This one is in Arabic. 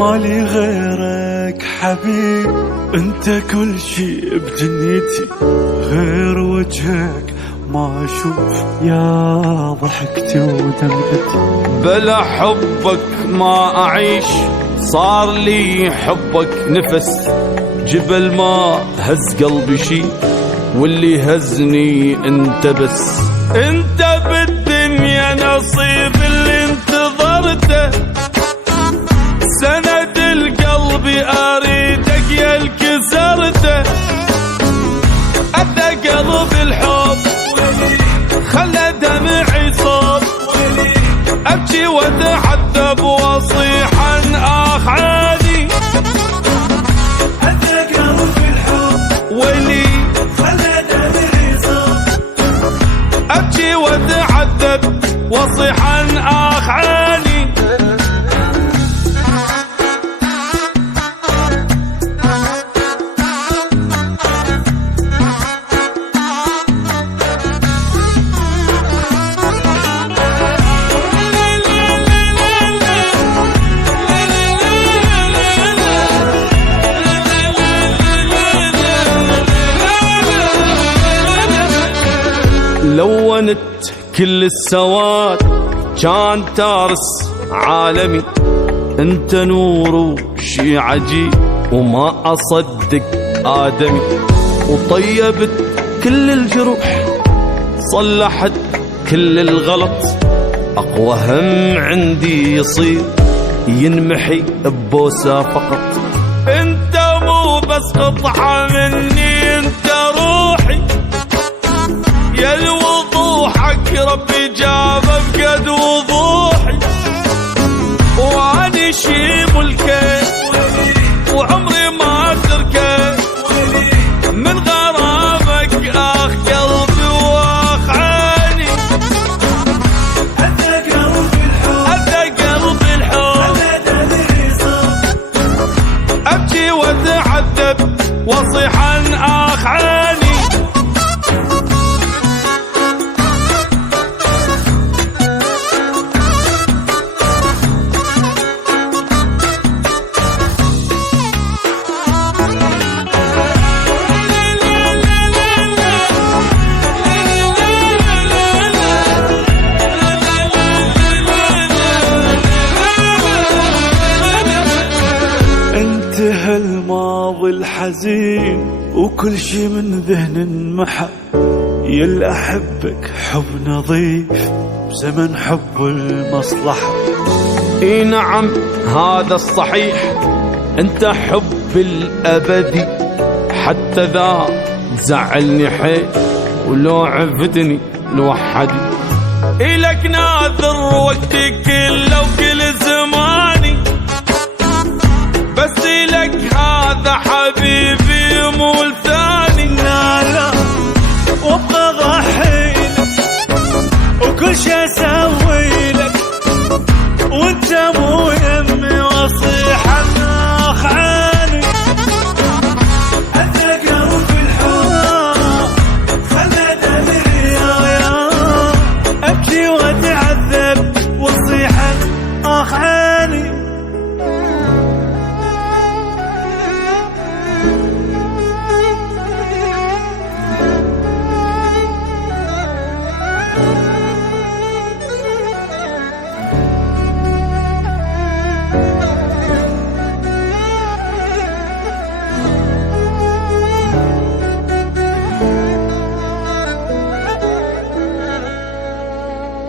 مالي غيرك حبيب، انت كل شي بجنيتي، غير وجهك ما اشوف يا ضحكتي ودمعتي. بلا حبك ما اعيش، صار لي حبك نفس، جبل ما هز قلبي شي، واللي هزني انت بس. انت بالدنيا نصيب اللي انتظرته، سند القلب اريدك يا الكسرته. ادى قلب الحب خلى دمعي صوب، ابكي واتعذب واصيح عن اخ عادي. ادى قلب الحب ولي خلى دمعي صوب، ابكي واتعذب واصيح عن اخ عادي. لونت كل السواد كان تارس عالمي، انت نور وشي عجيب وما اصدق ادمي. وطيبت كل الجروح صلحت كل الغلط، اقوى هم عندي يصير ينمحي ببوسه فقط. انت مو بس قطعه مني، انت روحي يا الوضوحك ربي جابه بقد وضوحي. واني شي ملكه وعمري ما اتركه، من غرامك اخ قلبي واخ عيني. ادى قلب الحب ادى قلب الحب خلى دمعي صوب، ابكي واتعذب واصيح عن اخ عيني. انتهى الماضي الحزين وكل شي من ذهن انمحى، يل احبك حب نظيف بزمن حب المصلحة. اي نعم هذا الصحيح، انت حب الابدي، حتى ذا زعلني حيل ولو عفتني لوحدي. إلك ناذر وقتي كله وكل زمان